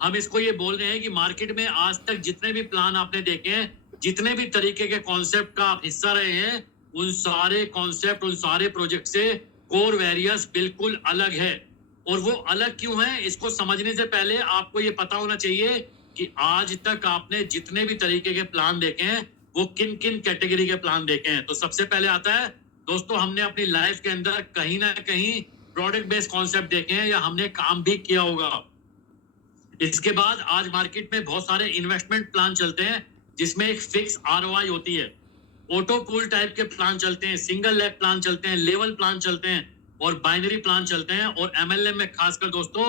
हम इसको ये बोल रहे हैं कि मार्केट में आज तक जितने भी प्लान आपने देखे हैं, जितने भी तरीके के कॉन्सेप्ट का आप हिस्सा रहे हैं, उन सारे कॉन्सेप्ट, उन सारे प्रोजेक्ट से कोर वेरियस बिल्कुल अलग है। और वो अलग क्यों है, इसको समझने से पहले आपको ये पता होना चाहिए कि आज तक आपने जितने भी तरीके के प्लान देखे हैं, वो किन किन कैटेगरी के प्लान देखे हैं। तो सबसे पहले आता है दोस्तों, हमने अपनी लाइफ के अंदर कहीं ना कहीं प्रोडक्ट बेस्ड कॉन्सेप्ट देखे हैं या हमने काम भी किया होगा। इसके बाद आज मार्केट में बहुत सारे इन्वेस्टमेंट प्लान चलते हैं जिसमें एक फिक्स आरओआई होती है। ऑटो पूल टाइप के प्लान चलते हैं, सिंगल लेग प्लान चलते हैं, लेवल प्लान चलते हैं और बाइनरी प्लान चलते हैं। और एमएलएम में खासकर दोस्तों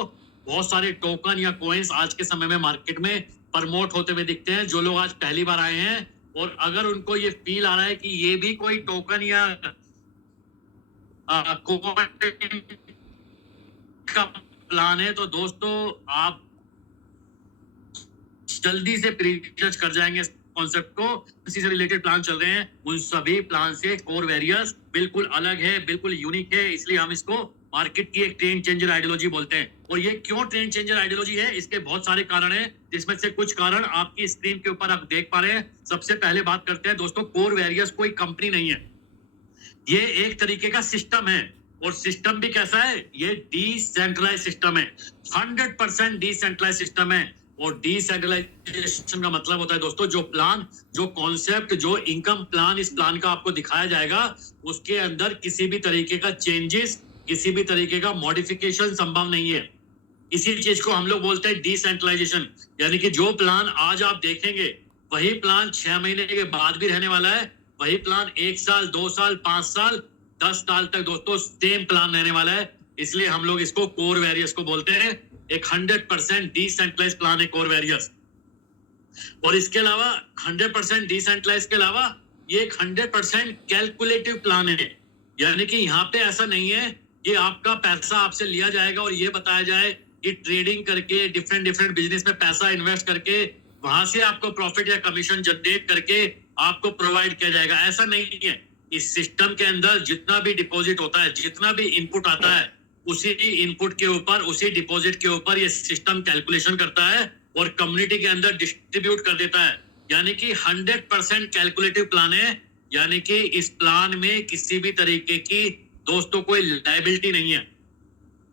बहुत सारे टोकन या कॉइन्स आज के समय में मार्केट में प्रमोट होते हुए दिखते हैं। जो लोग आज पहली बार आए हैं और अगर उनको ये फील आ रहा है कि ये भी कोई टोकन या कॉइन का प्लान है, तो दोस्तों आप जल्दी से रिसर्च कर जाएंगे कॉन्सेप्ट को। इसी से रिलेटेड प्लान चल रहे हैं, उन सभी प्लान से कोर वेरियस बिल्कुल अलग है, बिल्कुल यूनिक है। इसलिए हम इसको मार्केट की एक ट्रेंड चेंजर आइडियोलॉजी बोलते हैं। और ये क्यों ट्रेंड चेंजर आइडियोलॉजी है, इसके बहुत सारे कारण हैं, जिसमें से कुछ कारण आपकी स्क्रीन के ऊपर आप देख पा रहे हैं। सबसे पहले बात करते हैं दोस्तों, कोर वेरियस कोई कंपनी नहीं है, ये एक तरीके का सिस्टम है। और सिस्टम भी कैसा है, ये डिसेंट्रलाइज सिस्टम है, 100% डिसेंट्रलाइज सिस्टम है। और डिसेंट्रलाइजेशन का मतलब होता है दोस्तों, जो प्लान, जो कॉन्सेप्ट, जो इनकम प्लान इस प्लान का आपको दिखाया जाएगा, उसके अंदर किसी भी तरीके का चेंजेस, किसी भी तरीके का मॉडिफिकेशन संभव नहीं है। इसी चीज को हम लोग बोलते हैं डिसेंट्रलाइजेशन। यानी कि जो प्लान आज आप देखेंगे वही प्लान 6 महीने के बाद भी रहने वाला है, वही प्लान 1 साल, 2 साल, 5 साल, 10 साल तक दोस्तों सेम प्लान रहने वाला है। इसलिए हम लोग इसको कोर वेरियस को बोलते हैं। एक 100% डिसेंट्रलाइज प्लान है कोर वेरियस। और इसके अलावा 100% डिसेंट्रलाइज के अलावा ये एक 100% कैलकुलेटिव प्लान है। यानी कि यहाँ पे ऐसा नहीं है कि आपका पैसा आपसे लिया जाएगा और ये बताया जाए कि ट्रेडिंग करके, डिफरेंट बिजनेस में पैसा इन्वेस्ट करके वहां से आपको प्रॉफिट या कमीशन जनरेट करके आपको प्रोवाइड किया जाएगा। ऐसा नहीं है। इस सिस्टम के अंदर जितना भी डिपॉजिट होता है, जितना भी इनपुट आता है, उसी इनपुट के ऊपर, उसी डिपॉजिट के ऊपर ये सिस्टम कैलकुलेशन करता है और कम्युनिटी के अंदर डिस्ट्रीब्यूट कर देता है। यानी कि 100% कैलकुलेटिव प्लान है। यानी कि इस प्लान में किसी भी तरीके की दोस्तों कोई लायबिलिटी नहीं है।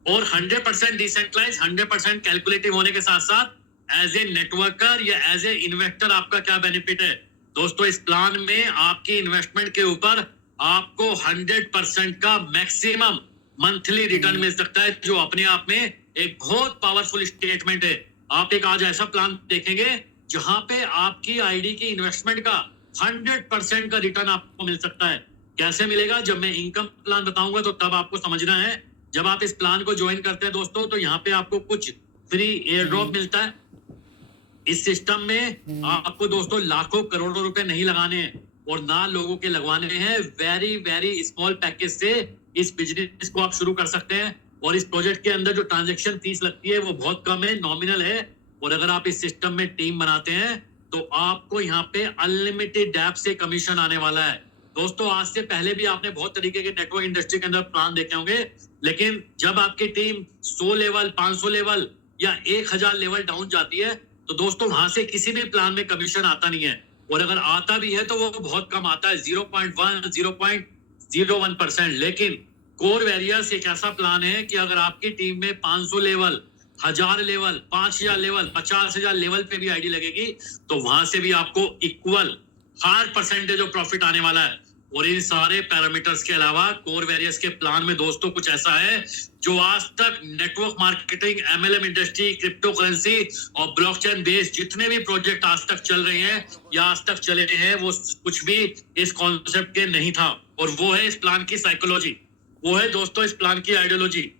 और 100% डिसेंट्रलाइज, 100% कैलकुलेटिव होने के साथ साथ एज ए नेटवर्कर या एज ए इन्वेस्टर आपका क्या बेनिफिट है दोस्तों, इस प्लान में आपकी इन्वेस्टमेंट के ऊपर आपको 100% का मैक्सिमम मंथली रिटर्न मिल सकता है, जो अपने आप में एक बहुत पावरफुल स्टेटमेंट है। आप एक आज ऐसा प्लान देखेंगे जहां पे आपकी आईडी की इन्वेस्टमेंट का 100% का रिटर्न आपको मिल सकता है। कैसे मिलेगा, जब मैं इनकम प्लान बताऊंगा तो तब आपको समझना है। जब आप इस प्लान को ज्वाइन करते हैं दोस्तों, तो यहाँ पे आपको कुछ फ्री एयर ड्रॉप मिलता है। इस सिस्टम में आपको दोस्तों लाखों करोड़ों रुपए नहीं लगाने हैं और ना लोगों के लगवाने हैं। वेरी वेरी स्मॉल पैकेज से इस बिजनेस को आप शुरू कर सकते हैं। और इस प्रोजेक्ट के अंदर जो ट्रांजैक्शन फीस लगती है वो बहुत कम है, नॉमिनल है। और अगर आप इस सिस्टम में टीम बनाते हैं तो आपको यहाँ पे अनलिमिटेड डैप से कमीशन आने वाला है। दोस्तों आज से पहले भी आपने बहुत तरीके के नेटवर्क इंडस्ट्री के अंदर प्लान देखे होंगे, लेकिन जब आपकी टीम 100 लेवल, 500 लेवल या 1000 लेवल डाउन जाती है तो दोस्तों वहां से किसी भी प्लान में कमीशन आता नहीं है। और अगर आता भी है तो वो बहुत कम आता है, 0.1, 0.01%। लेकिन कोर वेरियस एक ऐसा प्लान है कि अगर आपकी टीम में 500 लेवल, 1000 लेवल, 5000 लेवल, 50,000 लेवल पे भी आईडी लगेगी तो वहां से भी आपको equal high percentage of profit आने वाला है। और इन सारे पैरामीटर्स के अलावा कोर वेरियस के प्लान में दोस्तों कुछ ऐसा है जो आज तक network marketing, MLM industry, crypto currency और ब्लॉकचेन बेस्ड जितने भी प्रोजेक्ट आज तक चल रहे हैं या आज तक चले हैं, वो कुछ भी इस कॉन्सेप्ट के नहीं था। और वो है इस प्लान की साइकोलॉजी, वो है दोस्तों इस प्लान की आइडियोलॉजी।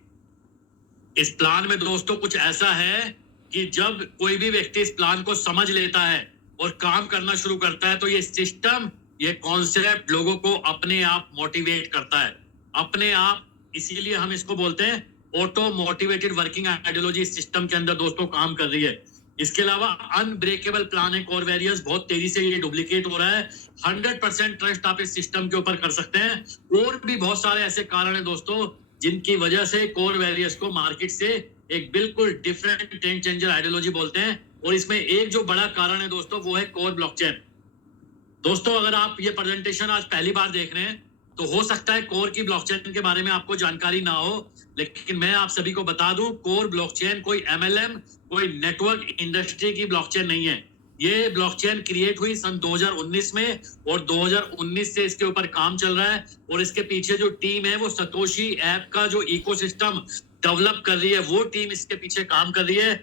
इस प्लान में दोस्तों कुछ ऐसा है कि जब कोई भी व्यक्ति इस प्लान को समझ लेता है और काम करना शुरू करता है तो ये सिस्टम, ये कॉन्सेप्ट लोगों को अपने आप मोटिवेट करता है, अपने आप। इसीलिए हम इसको बोलते हैं auto motivated working ideology system के अंदर दोस्तों काम कर रही है। इसके अलावा अनब्रेकेबल प्लान है कोर वेरियस, बहुत तेजी से ये डुप्लीकेट हो रहा है। 100% ट्रस्ट आप इस सिस्टम के ऊपर कर सकते हैं। और भी बहुत सारे ऐसे कारण है दोस्तों जिनकी वजह से कोर वेरियस को मार्केट से एक बिल्कुल डिफरेंट ट्रेंड चेंजर आइडियोलॉजी बोलते हैं। और इसमें एक जो बड़ा कारण है दोस्तों वो है कोर ब्लॉकचेन। दोस्तों अगर आप ये प्रेजेंटेशन आज पहली बार देख रहे हैं तो हो सकता है कोर की ब्लॉकचेन के बारे में आपको जानकारी ना हो, लेकिन मैं आप सभी को बता दूं कोर ब्लॉकचेन कोई एमएलएम, कोई नेटवर्क इंडस्ट्री की ब्लॉकचेन नहीं है। ये ब्लॉकचेन क्रिएट हुई सन 2019 में और 2019 से इसके ऊपर काम चल रहा है। और इसके पीछे जो टीम है वो सतोशी ऐप का जो इकोसिस्टम डेवलप कर रही है वो टीम इसके पीछे काम कर रही है।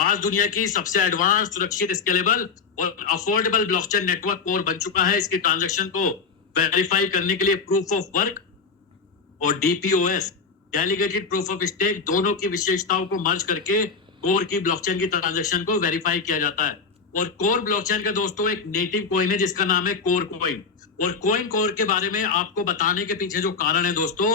आज दुनिया की सबसे एडवांस, सुरक्षित, स्केलेबल और अफोर्डेबल ब्लॉकचेन नेटवर्क कोर बन चुका है। इसके ट्रांजैक्शन को वेरीफाई करने के लिए प्रूफ ऑफ वर्क और DPOs, delegated proof of stake, दोनों की विशेषताओं को मर्ज करके कोर की ब्लॉकचेन की ट्रांजैक्शन को वेरीफाई किया जाता है। और कोर ब्लॉकचेन का दोस्तों एक नेटिव कॉइन है जिसका नाम है कोर कॉइन। और कॉइन कोर के बारे में आपको बताने के पीछे जो कारण है दोस्तों,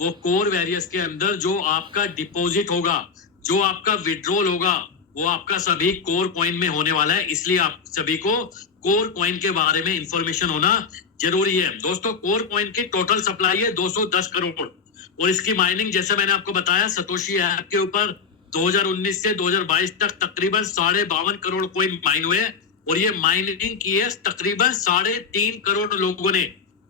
वो कोर वेरियस के अंदर जो आपका डिपॉजिट होगा, जो आपका विड्रॉल होगा, वो आपका सभी कोर कॉइन में होने वाला है। इसलिए आप सभी को कोर कॉइन के बारे में इंफॉर्मेशन होना जरूरी है। दोस्तों कोर कॉइन की टोटल सप्लाई है 210 करोड़ और इसकी माइनिंग जैसे मैंने आपको बताया सतोशी ऐप के ऊपर 2019 से 2022 तक तकरीबन 52.5 करोड़ कॉइन माइन हुए और ये माइनिंग की है तकरीबन 3.5 करोड़ लोगों ने।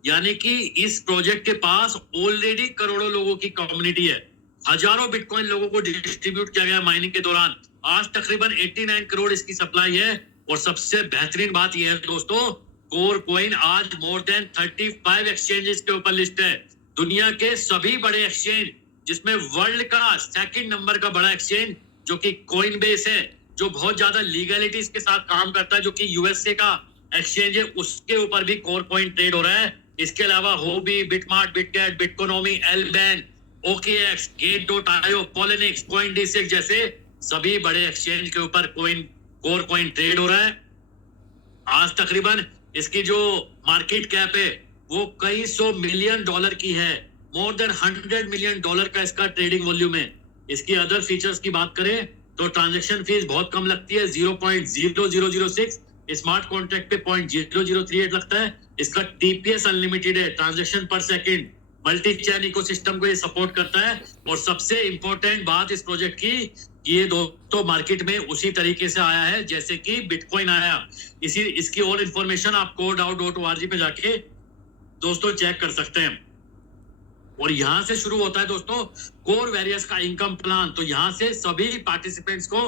यानी कि इस प्रोजेक्ट के पास ऑलरेडी करोड़ों लोगों की कम्युनिटी है। हजारों बिटकॉइन लोगों को डिस्ट्रीब्यूट किया गया माइनिंग के दौरान। आज तकरीबन 89 करोड़ इसकी सप्लाई है। और सबसे बेहतरीन बात यह है दोस्तों, कोर कॉइन आज मोर देन 35 एक्सचेंजेस के ऊपर लिस्ट है। दुनिया के सभी बड़े एक्सचेंज, जिसमें वर्ल्ड का सेकंड नंबर का बड़ा एक्सचेंज जो कि कॉइन बेस है, जो बहुत ज्यादा लीगलिटीज के साथ काम करता है, जो कि यूएसए का एक्सचेंज है, उसके ऊपर भी कोर कॉइन ट्रेड हो रहा है। इसके अलावा होबी, बिटमार्ट, बिटकैट, बिटकोनॉमी, एलबैन, ओकेएक्स, गेट.io, पॉलिनिक्स, कॉइनडिसेक्स जैसे सभी बड़े एक्सचेंज के ऊपर कोर कॉइन ट्रेड हो रहा है। आज तकरीबन इसकी जो मार्केट कैप है वो कई $100 मिलियन की है। मोर देन $100 मिलियन का इसका ट्रेडिंग वॉल्यूम है। इसकी अदर फीचर्स की बात करें तो ट्रांजैक्शन फीस बहुत कम लगती है, 0.0006। स्मार्ट कॉन्ट्रैक्ट पे 0.0038 लगता है। इसका टीपीएस अनलिमिटेड है, ट्रांजैक्शन पर सेकंड, मल्टी चैन इकोसिस्टम को ये सपोर्ट करता है। और सबसे इंपॉर्टेंट बात इस प्रोजेक्ट की, ये दोस्तों मार्केट में उसी तरीके से आया है जैसे कि बिटकॉइन आया। इसकी और इंफॉर्मेशन आप codeout.org पे जाके दोस्तों चेक कर सकते हैं। और यहां से शुरू होता है दोस्तों कोर वेरियस का इनकम प्लान। तो यहां से सभी पार्टिसिपेंट्स को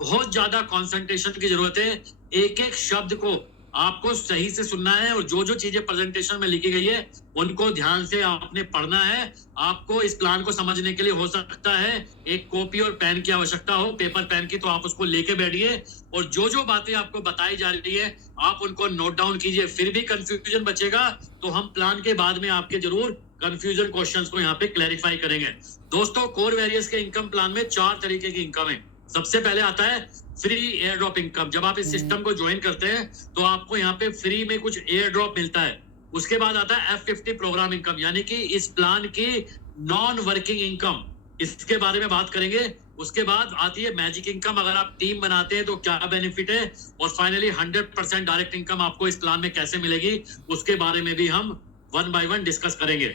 बहुत ज्यादा कंसंट्रेशन की जरूरत है। एक एक शब्द को आपको सही से सुनना है और जो जो चीजें प्रेजेंटेशन में लिखी गई है उनको ध्यान से आपने पढ़ना है। आपको इस प्लान को समझने के लिए हो सकता है एक कॉपी और पेन की आवश्यकता हो, पेपर पेन की, तो आप उसको लेके बैठिए और जो जो बातें आपको बताई जा रही है आप उनको नोट डाउन कीजिए। फिर भी कंफ्यूजन बचेगा तो हम प्लान के बाद में आपके जरूर कंफ्यूजन क्वेश्चंस को यहाँ पे क्लैरिफाई करेंगे। दोस्तों कोर वेरियस के इनकम प्लान में 4 तरीके की इनकम है। सबसे पहले आता है फ्री एयर ड्रॉप इनकम। जब आप इस सिस्टम को ज्वाइन करते हैं तो आपको यहाँ पे फ्री में कुछ एयर ड्रॉप मिलता है। उसके बाद आता है F50 प्रोग्राम इनकम, यानी कि इस प्लान की नॉन वर्किंग इनकम, इसके बारे में बात करेंगे। उसके बाद आती है मैजिक इनकम, अगर आप टीम बनाते हैं तो क्या बेनिफिट है। और फाइनली 100% डायरेक्ट इनकम आपको इस प्लान में कैसे मिलेगी, उसके बारे में भी हम 1 by 1 डिस्कस करेंगे।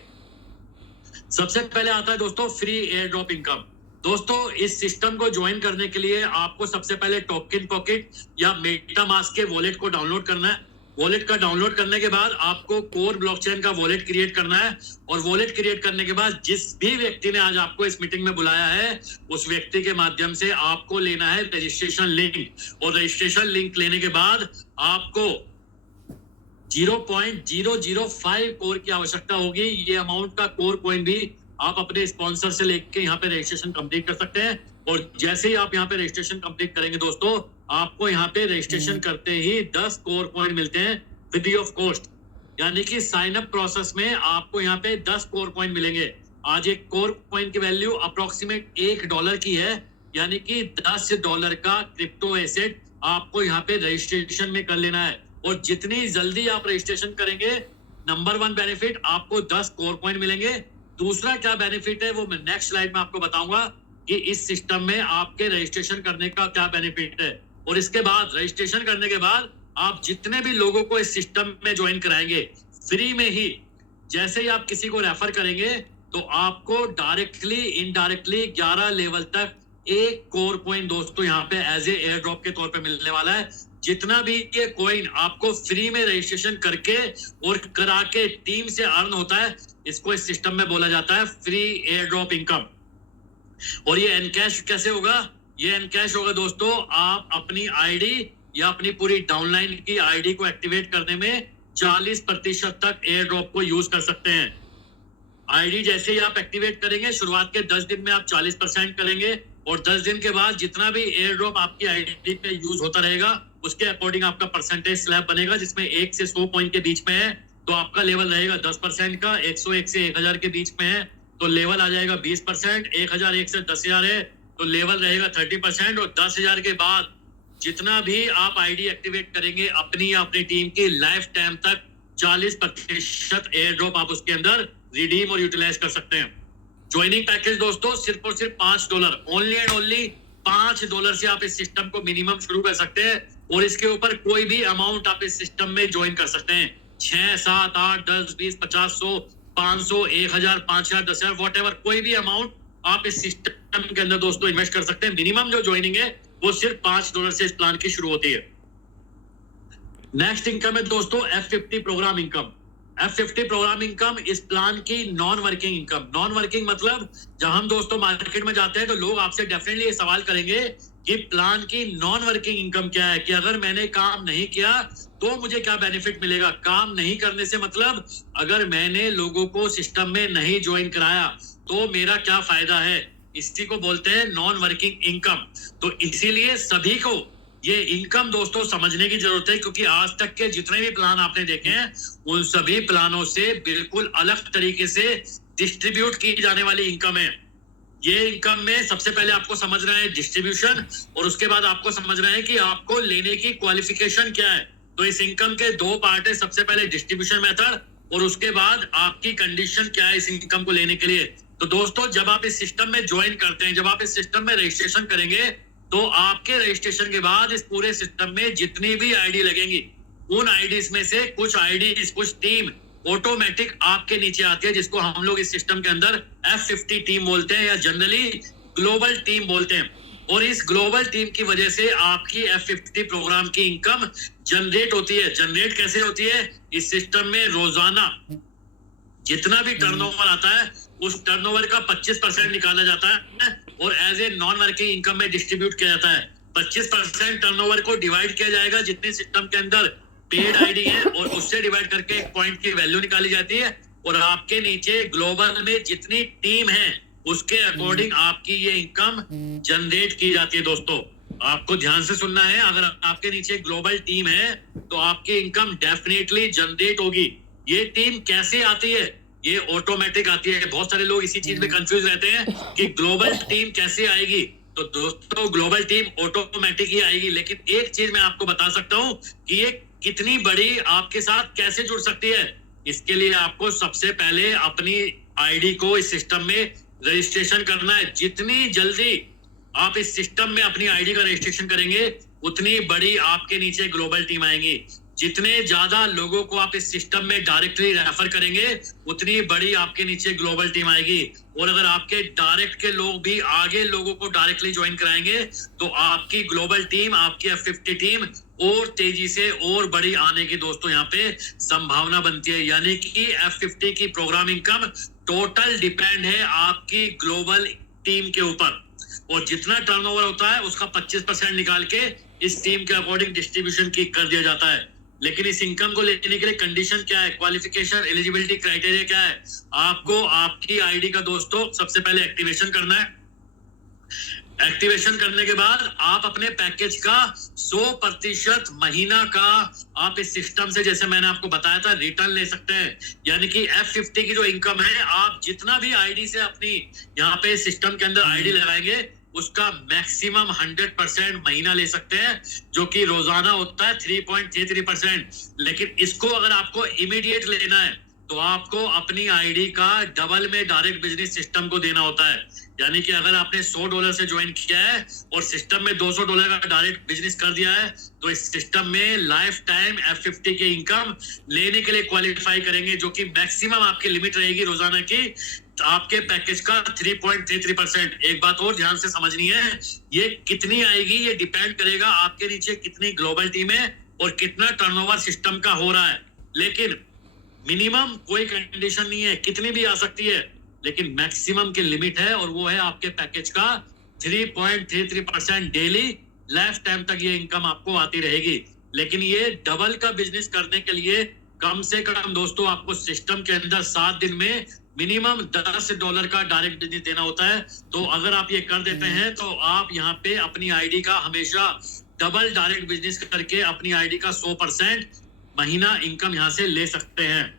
सबसे पहले आता है दोस्तों फ्री एयर ड्रॉप इनकम। दोस्तों इस सिस्टम को ज्वाइन करने के लिए आपको सबसे पहले टोकन पॉकेट या मेटामास्क के वॉलेट को डाउनलोड करना है। वॉलेट का डाउनलोड करने के बाद आपको कोर ब्लॉकचेन का वॉलेट क्रिएट करना है। और वॉलेट क्रिएट करने के बाद जिस भी व्यक्ति ने आज आपको इस मीटिंग में बुलाया है उस व्यक्ति के माध्यम से आपको लेना है रजिस्ट्रेशन लिंक। और रजिस्ट्रेशन लिंक लेने के बाद आपको 0.005 कोर की आवश्यकता होगी। ये अमाउंट का कोर कॉइन भी आप अपने स्पॉन्सर से लेके यहाँ पे रजिस्ट्रेशन कंप्लीट कर सकते हैं। और जैसे ही आप यहाँ पे रजिस्ट्रेशन कंप्लीट करेंगे दोस्तों, आपको यहाँ पे रजिस्ट्रेशन करते ही 10 कोर कॉइन मिलते हैं फ्री ऑफ कॉस्ट। यानी कि साइन अप प्रोसेस में आपको यहाँ पे 10 कोर कॉइन मिलेंगे। आज एक कोर कॉइन की वैल्यू अप्रोक्सीमेट $1 की है, यानी कि $10 का क्रिप्टो एसेट आपको यहाँ पे रजिस्ट्रेशन में कर लेना है। और जितनी जल्दी आप रजिस्ट्रेशन करेंगे, नंबर 1 बेनिफिट, आपको 10 कोर कॉइन मिलेंगे। दूसरा क्या बेनिफिट है वो मैं नेक्स्ट स्लाइड में आपको बताऊंगा कि इस सिस्टम में आपके रजिस्ट्रेशन करने का क्या बेनिफिट है। और इसके बाद रजिस्ट्रेशन करने के बाद आप जितने भी लोगों को इस सिस्टम में ज्वाइन कराएंगे फ्री में ही, जैसे ही आप किसी को रेफर करेंगे तो आपको डायरेक्टली इनडायरेक्टली 11 लेवल तक 1 कोर कॉइन दोस्तों यहाँ पे एज ए एयर ड्रॉप के तौर पे मिलने वाला है। जितना भी ये कॉइन आपको फ्री में रजिस्ट्रेशन करके और करा के टीम से अर्न होता है, इसको इस सिस्टम में बोला जाता है फ्री एयर ड्रॉप इनकम। और ये एनकैश कैसे होगा? ये एनकैश होगा दोस्तों, आप अपनी आईडी या अपनी पूरी डाउनलाइन की आईडी को एक्टिवेट करने में 40% तक एयर ड्रॉप को यूज कर सकते हैं। आईडी जैसे ही आप एक्टिवेट करेंगे, शुरुआत के 10 दिन में आप 40% करेंगे और 10 दिन के बाद जितना भी एयर ड्रॉप आपकी आईडी पे यूज होता रहेगा, उसके अकॉर्डिंग आपका परसेंटेज स्लैब बनेगा, जिसमें 1 से 100 पॉइंट के बीच में है तो आपका लेवल रहेगा 10% का, 101 से 1000 के बीच में है तो लेवल आ जाएगा 20%, 1001 से 10,000 है तो लेवल रहेगा 30%, और 10,000 के बाद जितना भी आप आईडी एक्टिवेट करेंगे अपनी या अपनी टीम की, लाइफ टाइम तक 40% एयर ड्रॉप आप उसके अंदर रिडीम और यूटिलाइज कर सकते हैं। ज्वाइनिंग पैकेज दोस्तों सिर्फ और सिर्फ $5, ओनली एंड ओनली $5 से आप इस सिस्टम को मिनिमम शुरू कर सकते हैं, और इसके ऊपर कोई भी अमाउंट आप इस सिस्टम में ज्वाइन कर सकते हैं। 6, 7, 8, 10, 20, 50, 100, 500, 1000, 5000, 10,000 वॉट एवर, कोई भी अमाउंट आप इस सिस्टम के अंदर दोस्तों इन्वेस्ट कर सकते हैं। मिनिमम जो ज्वाइनिंग है वो सिर्फ $5 से इस प्लान की शुरू होती है। नेक्स्ट इनकम है दोस्तों F50 program income. F50 program income इस प्लान की non working income. Non working मतलब जब हम दोस्तों मार्केट में जाते हैं तो लोग आपसे डेफिनेटली ये सवाल करेंगे कि प्लान की नॉन वर्किंग इनकम क्या है, कि अगर मैंने काम नहीं किया तो मुझे क्या बेनिफिट मिलेगा। काम नहीं करने से मतलब अगर मैंने लोगों को सिस्टम में नहीं ज्वाइन कराया तो मेरा क्या फायदा है, इसी को बोलते हैं नॉन वर्किंग इनकम। तो इसीलिए सभी को ये इनकम दोस्तों समझने की जरूरत है, क्योंकि आज तक के जितने भी प्लान आपने देखे हैं उन सभी प्लानों से बिल्कुल अलग तरीके से डिस्ट्रीब्यूट की जाने वाली इनकम है। ये इनकम में सबसे पहले आपको समझना है डिस्ट्रीब्यूशन, और उसके बाद आपको समझना है कि आपको लेने की क्वालिफिकेशन क्या है। तो इस इनकम के 2 पार्ट है, सबसे पहले डिस्ट्रीब्यूशन मेथड और उसके बाद आपकी कंडीशन क्या है इस इनकम को लेने के लिए। तो दोस्तों जब आप इस सिस्टम में ज्वाइन करते हैं, जब आप इस सिस्टम में रजिस्ट्रेशन करेंगे, तो आपके रजिस्ट्रेशन के बाद इस पूरे सिस्टम में जितनी भी आईडी लगेंगी, उन आईडीज में से कुछ आईडी, कुछ टीम ऑटोमेटिक आपके नीचे आती है, जिसको हम लोग इस सिस्टम के अंदर F50 टीम बोलते हैं या जनरली ग्लोबल टीम बोलते हैं। और इस ग्लोबल टीम की वजह से आपकी F50 प्रोग्राम की इनकम जनरेट होती है। जनरेट कैसे होती है? इस सिस्टम में रोजाना जितना भी टर्नओवर आता है उस टर्नओवर का 25% निकाला जाता है और as a non working income में डिस्ट्रीब्यूट किया जाता है। 25% टर्नओवर को डिवाइड किया जाएगा जितने सिस्टम के अंदर पेड आईडी है, और उससे डिवाइड करके एक पॉइंट की वैल्यू निकाली जाती है, और आपके नीचे ग्लोबल में जितनी टीम है उसके अकॉर्डिंग आपकी ये इनकम जनरेट की जाती है। दोस्तों आपको ध्यान से सुनना है, अगर आपके नीचे ग्लोबल टीम है तो आपकी इनकम डेफिनेटली जनरेट होगी। ये टीम कैसे आती है? ये ऑटोमेटिक आती है। बहुत सारे लोग इसी चीज में कंफ्यूज रहते हैं कि ग्लोबल टीम कैसे आएगी। तो दोस्तों ग्लोबल टीम ऑटोमेटिक ही आएगी, लेकिन एक चीज मैं आपको बता सकता हूं कि ये कितनी बड़ी आपके साथ कैसे जुड़ सकती है। इसके लिए आपको सबसे पहले अपनी आईडी को इस सिस्टम में रजिस्ट्रेशन करना है। जितनी जल्दी आप इस सिस्टम में अपनी आईडी का रजिस्ट्रेशन करेंगे उतनी बड़ी आपके नीचे ग्लोबल टीम आएंगी। जितने ज्यादा लोगों को आप इस सिस्टम में डायरेक्टली रेफर करेंगे उतनी बड़ी आपके नीचे ग्लोबल टीम आएगी। और अगर आपके डायरेक्ट के लोग भी आगे लोगों को डायरेक्टली ज्वाइन कराएंगे तो आपकी ग्लोबल टीम, आपकी F50 टीम और तेजी से और बड़ी आने की दोस्तों यहाँ पे संभावना बनती है। यानी कि F50 की प्रोग्राम इनकम टोटल डिपेंड है आपकी ग्लोबल टीम के ऊपर, और जितना टर्नओवर होता है उसका 25% निकाल के इस टीम के अकॉर्डिंग डिस्ट्रीब्यूशन की कर दिया जाता है। लेकिन इस इनकम को लेने के लिए कंडीशन क्या है, क्वालिफिकेशन, एलिजिबिलिटी क्राइटेरिया क्या है? आपको आपकी आईडी का दोस्तों सबसे पहले एक्टिवेशन करना है। एक्टिवेशन करने के बाद आप अपने पैकेज का 100% महीना का आप इस सिस्टम से, जैसे मैंने आपको बताया था, रिटर्न ले सकते हैं। यानी कि F50 की जो इनकम है, आप जितना भी आईडी से अपनी यहाँ पे सिस्टम के अंदर आईडी लगाएंगे उसका मैक्सिमम 100% महीना ले सकते हैं, जो कि रोजाना होता है 3.33%। लेकिन इसको अगर आपको इमीडिएट लेना है तो आपको अपनी आईडी का डबल में डायरेक्ट बिजनेस सिस्टम को देना होता है। यानी कि अगर आपने $100 से ज्वाइन किया है और सिस्टम में $200 का डायरेक्ट बिजनेस कर दिया है तो इस सिस्टम में लाइफ टाइम F50 की इनकम लेने के लिए क्वालिफाई करेंगे, जो कि मैक्सिमम आपकी लिमिट रहेगी रोजाना की आपके पैकेज का 3.33%। एक बात और ध्यान से समझनी है, ये कितनी आएगी ये डिपेंड करेगा आपके नीचे कितनी ग्लोबल टीम है और कितना टर्नओवर सिस्टम का हो रहा है। लेकिन मिनिमम कोई कंडीशन नहीं है, कितनी भी आ सकती है, लेकिन मैक्सिमम की लिमिट है और वो है आपके पैकेज का 3.33% डेली लाइफ टाइम तक ये इनकम आपको आती रहेगी। लेकिन ये डबल का बिजनेस करने के लिए कम से कम दोस्तों आपको सिस्टम के अंदर 7 दिन में मिनिमम $10 का डायरेक्ट बिजनेस देना होता है। तो अगर आप ये कर देते हैं तो आप यहाँ पे अपनी आईडी का हमेशा डबल डायरेक्ट बिजनेस करके अपनी आईडी का 100% महीना इनकम यहाँ से ले सकते हैं।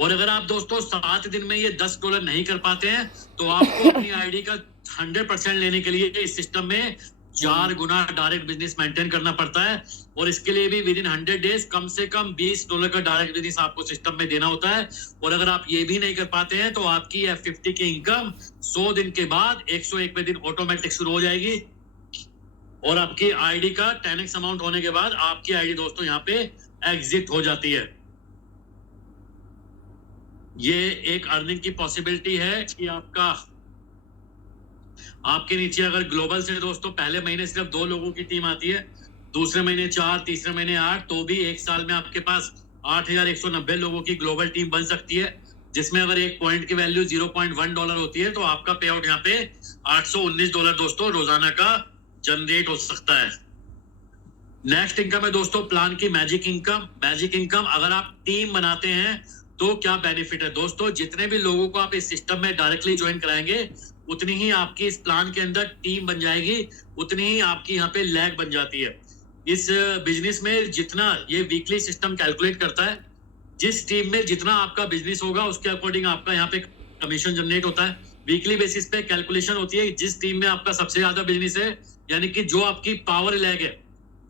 और अगर आप दोस्तों 7 दिन में ये $10 नहीं कर पाते हैं तो आपको अपनी आईडी का 100% लेने के लिए इस सिस्टम में 4 गुना डायरेक्ट बिजनेस मेंटेन करना पड़ता है। और इसके लिए भी विद इन 100 डेज कम से कम $20 का डायरेक्ट बिजनेस आपको सिस्टम में देना होता है। और अगर आप ये भी नहीं कर पाते हैं तो आपकी F50 की इनकम 100 दिन के बाद 101वें दिन ऑटोमेटिक शुरू हो जाएगी और आपकी आईडी का 10x अमाउंट होने के बाद आपकी आईडी दोस्तों यहाँ पे एग्जिट हो जाती है। ये एक अर्निंग की पॉसिबिलिटी है कि आपके नीचे अगर ग्लोबल से दोस्तों पहले महीने सिर्फ 2 लोगों की टीम आती है, दूसरे महीने 4, तीसरे महीने 8, तो भी एक साल में आपके पास 8,190 लोगों की ग्लोबल टीम बन सकती है, जिसमें अगर एक पॉइंट की वैल्यू $0.1 होती है तो आपका पे आउट यहाँ पे $819 दोस्तों रोजाना का जनरेट हो सकता है। नेक्स्ट इनकम है दोस्तों प्लान की मैजिक इनकम। मैजिक इनकम अगर आप टीम बनाते हैं तो क्या बेनिफिट है दोस्तों, जितने भी लोगों को आप इस सिस्टम में डायरेक्टली ज्वाइन कराएंगे उतनी ही आपकी इस प्लान के अंदर टीम बन जाएगी, उतनी ही आपकी यहाँ पे लैग बन जाती है। इस बिजनेस में जितना ये वीकली सिस्टम कैलकुलेट करता है, जिस टीम में जितना आपका बिजनेस होगा उसके अकॉर्डिंग आपका यहाँ पे कमीशन जनरेट होता है। वीकली बेसिस पे कैलकुलेशन होती है, जिस टीम में आपका सबसे ज्यादा बिजनेस है यानी कि जो आपकी पावर लैग है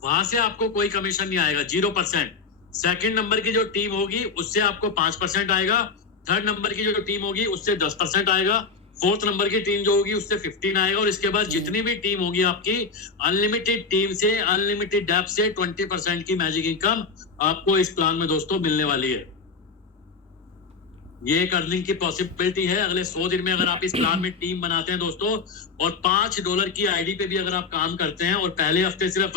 वहां से आपको कोई कमीशन नहीं आएगा, 0%। सेकंड नंबर की जो टीम होगी उससे आपको 5% आएगा, थर्ड नंबर की जो टीम होगी उससे 10% आएगा, फोर्थ नंबर की टीम जो होगी उससे 15 आएगा और इसके बाद जितनी भी टीम होगी आपकी अनलिमिटेड टीम से अनलिमिटेड डेप्थ से 20% की मैजिक इनकम आपको इस प्लान में दोस्तों मिलने वाली है। ये एक अर्निंग की पॉसिबिलिटी है। अगले 100 दिन में अगर आप इस प्लान में टीम बनाते हैं दोस्तों और $5 की आईडी पे भी अगर आप काम करते हैं और पहले हफ्ते सिर्फ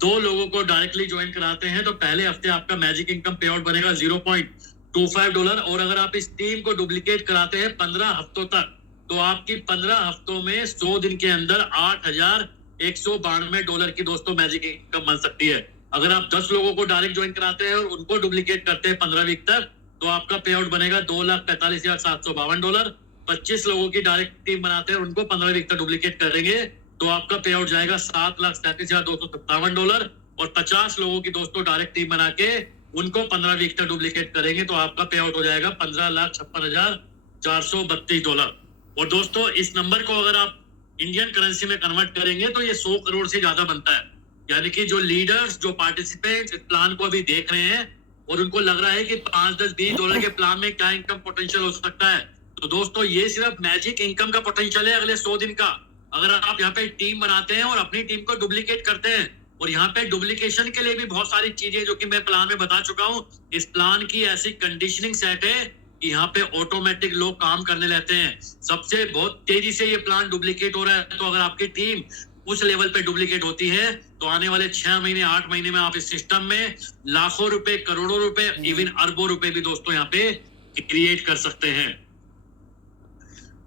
2 लोगों को डायरेक्टली ज्वाइन कराते हैं तो पहले हफ्ते आपका मैजिक इनकम पे आउट बनेगा $0.25। और अगर आप इस टीम को डुप्लीकेट कराते हैं 15 हफ्तों तक तो आपकी 15 हफ्तों में 100 दिन के अंदर $8,192 की दोस्तों मैजिक इनकम बन सकती है। अगर आप 10 लोगों को डायरेक्ट ज्वाइन कराते हैं और उनको डुप्लीकेट करते हैं 15 वीक तक तो आपका पे आउट बनेगा $2,45,752। 25 लोगों की डायरेक्ट टीम बनाते हैं उनको 15 वीक तक डुप्लीकेट करेंगे तो आपका पे आउट जाएगा $7,37,257। और 50 लोगों की दोस्तों डायरेक्ट टीम बना के उनको 15 वीक तक डुप्लीकेट करेंगे तो आपका पे आउट हो जाएगा $15,56,432। और दोस्तों इस नंबर को अगर आप इंडियन करेंसी में कन्वर्ट करेंगे तो ये 100 करोड़ से ज्यादा बनता है। यानी कि जो लीडर्स जो पार्टिसिपेंट्स इस प्लान को अभी देख रहे हैं और उनको लग रहा है कि $5, $10, $20 के प्लान में क्या इनकम पोटेंशियल हो सकता है, तो दोस्तों ये सिर्फ मैजिक इनकम का पोटेंशियल है अगले 100 दिन का। अगर आप यहाँ पे टीम बनाते हैं और अपनी टीम को डुप्लीकेट करते हैं, और यहाँ पे डुप्लीकेशन के लिए भी बहुत सारी चीजें जो कि मैं प्लान में बता चुका हूँ। इस प्लान की ऐसी कंडीशनिंग सेट है कि यहाँ पे ऑटोमेटिक लोग काम करने लगते हैं। सबसे बहुत तेजी से ये प्लान डुप्लीकेट हो रहा है, तो अगर आपकी टीम उस लेवल पे डुप्लीकेट होती है तो आने वाले 6 महीने 8 महीने में आप इस सिस्टम में लाखों रुपए, करोड़ों रुपए, इवन अरबों रुपए भी दोस्तों यहाँ पे क्रिएट कर सकते हैं।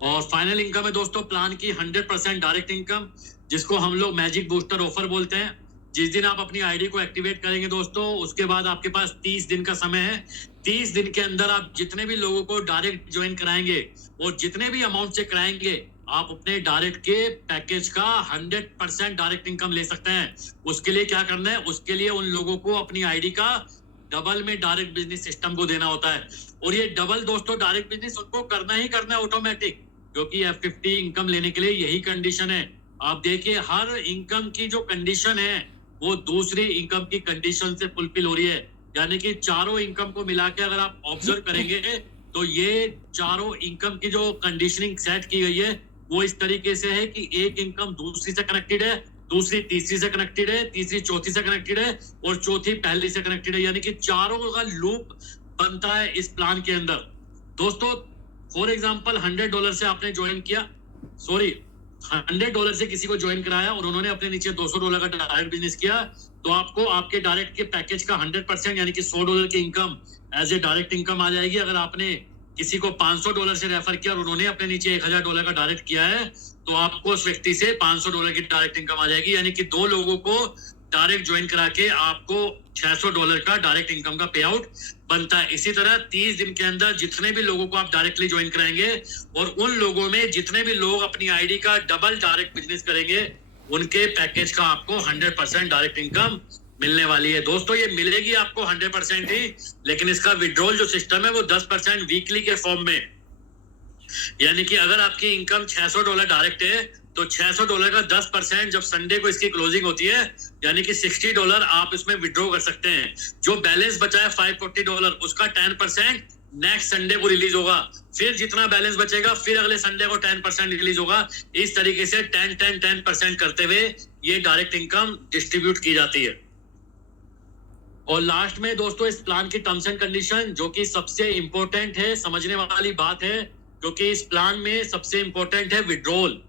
और फाइनल इनकम है दोस्तों प्लान की 100% डायरेक्ट इनकम, जिसको हम लोग मैजिक बूस्टर ऑफर बोलते हैं। जिस दिन आप अपनी आईडी को एक्टिवेट करेंगे दोस्तों उसके बाद आपके पास 30 दिन का समय है। 30 दिन के अंदर आप जितने भी लोगों को डायरेक्ट ज्वाइन कराएंगे और जितने भी अमाउंट से कराएंगे आप अपने डायरेक्ट के पैकेज का 100% डायरेक्ट इनकम ले सकते हैं। उसके लिए क्या करना है, उसके लिए उन लोगों को अपनी आईडी का डबल में डायरेक्ट बिजनेस सिस्टम को देना होता है। और ये डबल दोस्तों डायरेक्ट बिजनेस उनको करना ही करना है ऑटोमेटिक, क्योंकि F50 इनकम लेने के लिए यही कंडीशन है। आप देखिए हर इनकम की जो कंडीशन है वो दूसरी इनकम की कंडीशन से फुलफिल हो रही है। यानी कि चारों इनकम को मिला के अगर आप ऑब्जर्व करेंगे तो ये चारों इनकम की जो कंडीशनिंग सेट की गई है वो इस तरीके से है कि एक इनकम दूसरी से कनेक्टेड है, दूसरी तीसरी से कनेक्टेड है, तीसरी चौथी से कनेक्टेड है और चौथी पहली से कनेक्टेड है। यानी कि चारों का लूप बनता है इस प्लान के अंदर। दोस्तों फॉर एग्जाम्पल $100 से आपने ज्वाइन किया, सॉरी $100 से किसी को ज्वाइन कराया और उन्होंने अपने नीचे $200 का डायरेक्ट बिजनेस किया, तो आपको आपके डायरेक्ट के पैकेज का 100% यानी कि $100 की income as a direct income आ जाएगी। अगर आपने किसी को $500 से रेफर किया और उन्होंने अपने नीचे $1000 का डायरेक्ट किया है, तो आपको उस व्यक्ति से $500 की डायरेक्ट इनकम आ जाएगी। यानी कि 2 लोगों को डायरेक्ट ज्वाइन करा के आपको $600 का डायरेक्ट इनकम का पे आउट बनता है। इसी तरह 30 दिन के अंदर जितने भी लोगों को आप डायरेक्टली ज्वाइन कराएंगे और उन लोगों में जितने भी लोग अपनी आईडी का डबल डायरेक्ट बिजनेस करेंगे, उनके पैकेज का आपको 100% डायरेक्ट इनकम मिलने वाली है। दोस्तों ये मिलेगी आपको 100% ही, लेकिन इसका विड्रॉल जो सिस्टम है वो 10% वीकली के फॉर्म में, यानी कि अगर आपकी इनकम $600 डायरेक्ट है तो $600 का 10% जब संडे को इसकी क्लोजिंग होती है, यानी कि $60 आप इसमें विड्रॉ कर सकते हैं। जो बैलेंस बचा है $540 उसका 10% नेक्स्ट संडे को रिलीज होगा, फिर जितना बैलेंस बचेगा फिर अगले संडे को 10% रिलीज होगा। इस तरीके से 10% करते हुए ये डायरेक्ट इनकम डिस्ट्रीब्यूट की जाती है। और लास्ट में दोस्तों इस प्लान की टर्म्स एंड कंडीशन, जो कि सबसे इंपॉर्टेंट है, समझने वाली बात है, क्योंकि इस प्लान में सबसे इंपॉर्टेंट है विड्रॉल।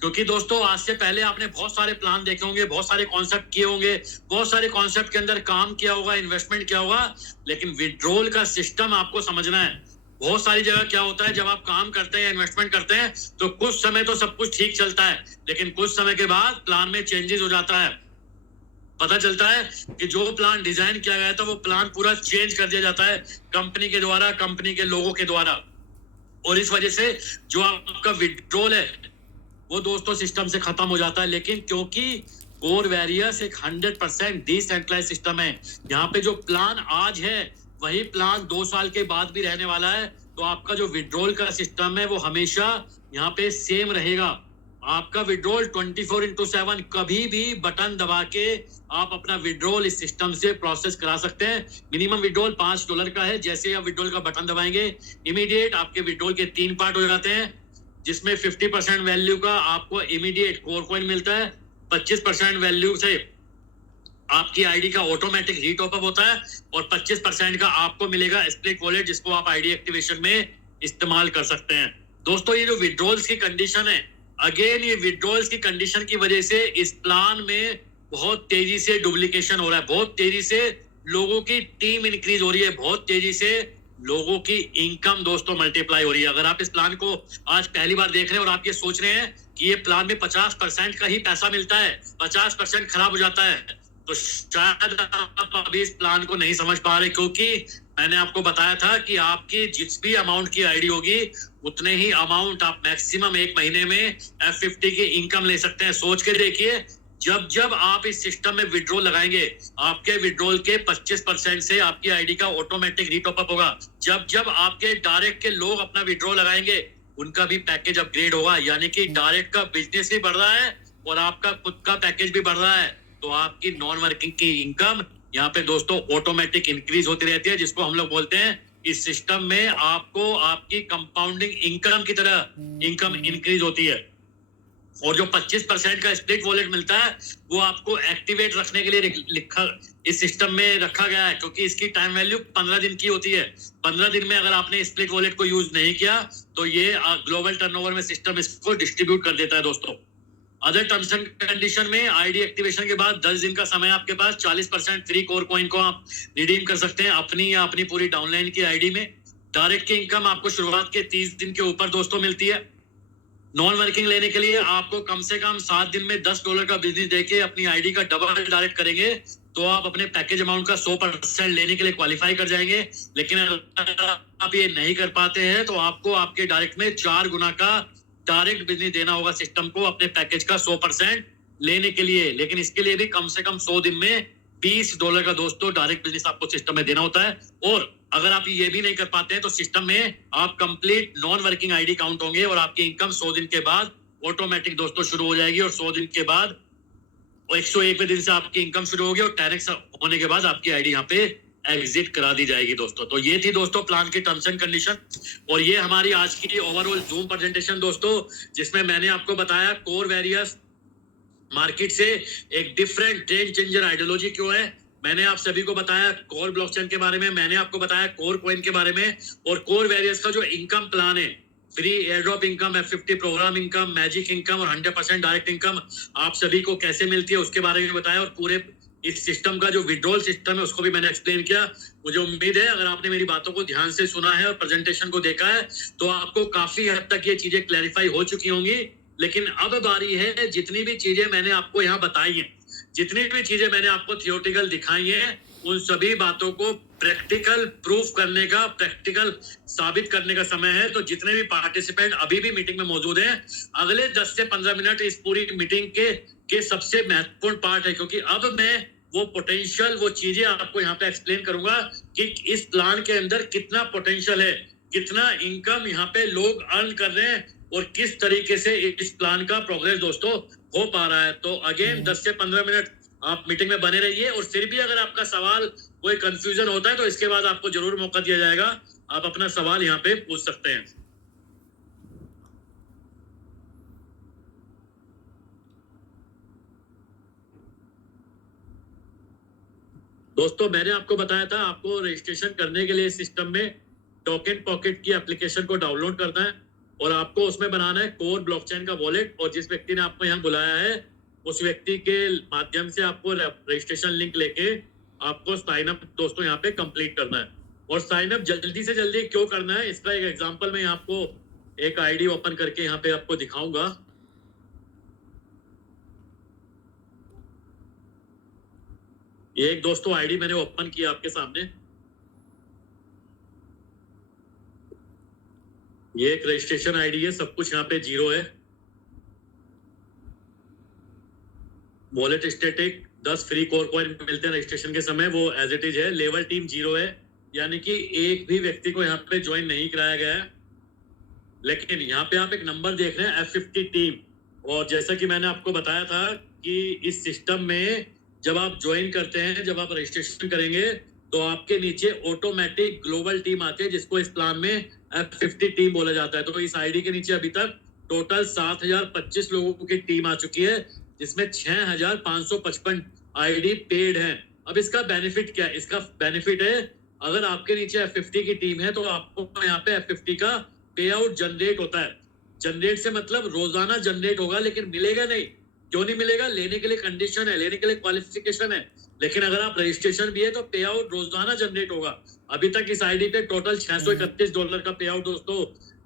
क्योंकि दोस्तों आज से पहले आपने बहुत सारे प्लान देखे होंगे, बहुत सारे कॉन्सेप्ट किए होंगे, बहुत सारे कॉन्सेप्ट के अंदर काम किया होगा, इन्वेस्टमेंट किया होगा, लेकिन विड्रॉल का सिस्टम आपको समझना है। बहुत सारी जगह क्या होता है, जब आप काम करते हैं, इन्वेस्टमेंट करते हैं, तो कुछ समय तो सब कुछ ठीक चलता है, लेकिन कुछ समय के बाद प्लान में चेंजेस हो जाता है। पता चलता है कि जो प्लान डिजाइन किया गया था वो प्लान पूरा चेंज कर दिया जाता है कंपनी के द्वारा, कंपनी के लोगों के द्वारा, और इस वजह से जो आपका विड्रॉल है वो दोस्तों सिस्टम से खत्म हो जाता है। लेकिन क्योंकि कोर वैरियस एक 100% डिसेंट्रलाइज सिस्टम है, यहाँ पे जो प्लान आज है वही प्लान 2 साल के बाद भी रहने वाला है, तो आपका जो विड्रॉल का सिस्टम है वो हमेशा यहाँ पे सेम रहेगा। आपका विड्रॉल 24/7 कभी भी बटन दबा के आप अपना विड्रॉल इस सिस्टम से प्रोसेस करा सकते हैं। मिनिमम विड्रॉल $5 का है। जैसे आप विड्रॉल का बटन दबाएंगे, इमीडिएट आपके विड्रॉल के 3 पार्ट हो जाते हैं, जिसमें 50% वैल्यू का आपको इमीडिएट कोर कॉइन मिलता है, 25% वैल्यू से आपकी आईडी का ऑटोमेटिक रीटॉप अप होता है, और 25% का आपको मिलेगा स्प्लिट वॉलेट, जिसको आप आईडी एक्टिवेशन में इस्तेमाल कर सकते हैं। दोस्तों ये जो विड्रॉल्स की कंडीशन है, अगेन ये विड्रॉल्स की कंडीशन की वजह से इस प्लान में बहुत तेजी से डुप्लीकेशन हो रहा है, बहुत तेजी से लोगों की टीम इंक्रीज हो रही है, बहुत तेजी से लोगों की इनकम दोस्तों मल्टीप्लाई हो रही है। अगर आप इस प्लान को आज पहली बार देख रहे हैं और आप ये सोच रहे हैं कि ये प्लान में 50% का ही पैसा मिलता है, 50% खराब हो जाता है, तो शायद आप अभी इस प्लान को नहीं समझ पा रहे, क्योंकि मैंने आपको बताया था कि आपकी जिस भी अमाउंट की आईडी होगी उतने ही अमाउंट आप मैक्सिमम 1 महीने में F50 की इनकम ले सकते हैं। सोच के देखिए, जब जब आप इस सिस्टम में विड्रॉल लगाएंगे, आपके विड्रॉल के 25% से आपकी आईडी का ऑटोमेटिक रीटॉप अप होगा। जब जब आपके डायरेक्ट के लोग अपना विड्रॉल लगाएंगे, उनका भी पैकेज अपग्रेड होगा, यानी कि डायरेक्ट का बिजनेस भी बढ़ रहा है और आपका खुद का पैकेज भी बढ़ रहा है, तो आपकी नॉन वर्किंग की इनकम यहाँ पे दोस्तों ऑटोमेटिक इंक्रीज होती रहती है, जिसको हम लोग बोलते हैं इस सिस्टम में आपको आपकी कंपाउंडिंग इनकम की तरह इनकम इंक्रीज होती है। और जो 25% का स्प्लिट वॉलेट मिलता है वो आपको एक्टिवेट रखने के लिए लिखा इस सिस्टम में रखा गया है, क्योंकि इसकी टाइम वैल्यू 15 दिन की होती है। 15 दिन में अगर आपने स्प्लिट वॉलेट को यूज नहीं किया तो ये ग्लोबल टर्नओवर में सिस्टम इसको डिस्ट्रीब्यूट कर देता है दोस्तों। अदर टर्म्स एंड कंडीशन में आईडी एक्टिवेशन के बाद 10 दिन का समय आपके पास 40% फ्री कोर कॉइन को आप रिडीम कर सकते हैं अपनी या अपनी पूरी डाउनलाइन की आईडी में। डायरेक्ट की इनकम आपको शुरुआत के 30 दिन के ऊपर दोस्तों मिलती है। नॉन वर्किंग लेने के लिए आपको कम से कम 7 दिन में $10 का बिजनेस देके अपनी आईडी का डबल डायरेक्ट करेंगे तो आप अपने पैकेज अमाउंट का 100% लेने के लिए क्वालिफाई कर जाएंगे। लेकिन अगर आप ये नहीं कर पाते हैं तो आपको आपके डायरेक्ट में 4 गुना का डायरेक्ट बिजनेस देना होगा सिस्टम को अपने पैकेज का 100% लेने के लिए। लेकिन इसके लिए भी कम से कम 100 दिन में $20 का दोस्तों डायरेक्ट बिजनेस आपको सिस्टम में देना होता है। और अगर आप ये भी नहीं कर पाते हैं तो सिस्टम में आप complete non working ID count होंगे और आपकी इनकम 100 दिन के बाद ऑटोमेटिक दोस्तों शुरू हो जाएगी। और 100 दिन के बाद 101वें दिन से आपकी इनकम शुरू होगी और 10x होने के बाद आपकी आईडी यहाँ पे एग्जिट करा दी जाएगी दोस्तों। तो ये थी दोस्तों प्लान की टर्म्स एंड कंडीशन, और ये हमारी आज की ओवरऑल जूम प्रेजेंटेशन दोस्तों, जिसमें मैंने आपको बताया कोर वेरियस मार्केट से एक डिफरेंट ट्रेंड चेंजर आइडियोलॉजी क्यों है। मैंने आप सभी को बताया कोर ब्लॉकचेन के बारे में, मैंने आपको बताया कोर कॉइन के बारे में, और कोर वेरियस का जो इनकम प्लान है, free air drop income, F50 program income, magic income और 100% डायरेक्ट इनकम आप सभी को कैसे मिलती है उसके बारे में बताया, और पूरे इस सिस्टम का जो विड्रॉल सिस्टम है उसको भी मैंने एक्सप्लेन किया। मुझे उम्मीद है अगर आपने मेरी बातों को ध्यान से सुना है और प्रेजेंटेशन को देखा है तो आपको काफी हद तक ये चीजें क्लैरिफाई हो चुकी होंगी। लेकिन अब बारी है, जितनी भी चीजें मैंने आपको यहाँ बताई हैं, जितनी भी चीजें मैंने आपको थियोरेटिकल दिखाई हैं, उन सभी बातों को प्रैक्टिकल प्रूफ करने का, प्रैक्टिकल साबित करने का समय है। तो जितने भी पार्टिसिपेंट अभी भी मीटिंग में मौजूद हैं, अगले 10 से 15 मिनट इस पूरी मीटिंग के सबसे महत्वपूर्ण पार्ट है, क्योंकि अब मैं वो पोटेंशियल, वो चीजें आपको यहाँ पे एक्सप्लेन करूंगा कि इस प्लान के अंदर कितना पोटेंशियल है, कितना इनकम यहाँ पे लोग अर्न कर रहे हैं, और किस तरीके से इस प्लान का प्रोग्रेस दोस्तों हो पा रहा है। तो अगेन 10 से 15 मिनट आप मीटिंग में बने रहिए, और फिर भी अगर आपका सवाल कोई कंफ्यूजन होता है तो इसके बाद आपको जरूर मौका दिया जाएगा, आप अपना सवाल यहाँ पे पूछ सकते हैं। दोस्तों मैंने आपको बताया था आपको रजिस्ट्रेशन करने के लिए सिस्टम में टोकन पॉकेट की एप्लीकेशन को डाउनलोड करना है, और आपको उसमें बनाना है कोर ब्लॉकचेन का वॉलेट, और जिस व्यक्ति ने आपको यहाँ बुलाया है उस व्यक्ति के माध्यम से आपको रजिस्ट्रेशन लिंक लेके आपको साइन अप दोस्तों यहाँ पे कंप्लीट करना है। और साइन अप जल्दी से जल्दी क्यों करना है, इसका एक एग्जांपल मैं आपको एक आईडी ओपन करके यहाँ पे आपको दिखाऊंगा। ये एक दोस्तों आईडी मैंने ओपन किया आपके सामने, ये एक रजिस्ट्रेशन आईडी है, सब कुछ यहाँ पे 0 है। Wallet static 10 free core coin मिलते हैं रजिस्ट्रेशन के समय, वो एज इट इज है। लेवल टीम 0 है, यानी कि एक भी व्यक्ति को यहाँ पे ज्वाइन नहीं कराया गया है। लेकिन यहाँ पे आप एक नंबर देख रहे हैं F50 टीम, और जैसा कि मैंने आपको बताया था कि इस सिस्टम में जब आप ज्वाइन करते हैं, जब आप रजिस्ट्रेशन करेंगे तो आपके नीचे ऑटोमेटिक ग्लोबल टीम आती है, जिसको इस प्लान में F50 टीम बोला जाता है। तो इस आईडी के नीचे अभी तक टोटल 7025 लोगों की टीम आ चुकी है, जिसमें 6555 आईडी पेड है। अब इसका बेनिफिट क्या है? इसका बेनिफिट है अगर आपके नीचे F50 की टीम है तो आपको यहाँ पे F50 का पे आउट जनरेट होता है। जनरेट से मतलब रोजाना जनरेट होगा, लेकिन मिलेगा नहीं। क्यों नहीं मिलेगा? लेने के लिए कंडीशन है, लेने के लिए क्वालिफिकेशन है। लेकिन अगर आप रजिस्ट्रेशन भी है तो पे आउट रोजाना जनरेट होगा। अभी तक इस आईडी पे टोटल $631 का पे आउट दोस्तों